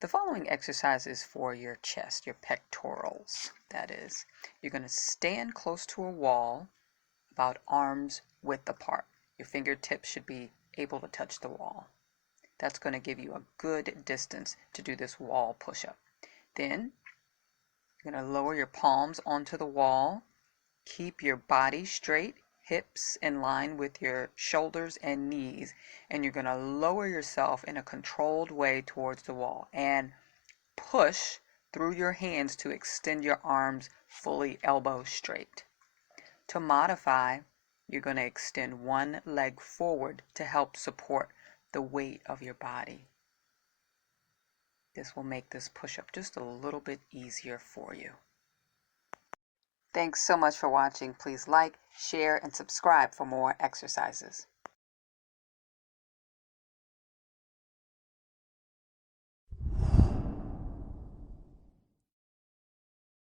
The following exercise is for your chest, your pectorals, that is. You're going to stand close to a wall, about arm's width apart. Your fingertips should be able to touch the wall. That's going to give you a good distance to do this wall push-up. Then you're going to lower your palms onto the wall. Keep your body straight, hips in line with your shoulders and knees, and you're going to lower yourself in a controlled way towards the wall and push through your hands to extend your arms fully elbow straight. To modify, you're going to extend one leg forward to help support the weight of your body. This will make this push-up just a little bit easier for you. Thanks so much for watching. Please like, share, and subscribe for more exercises.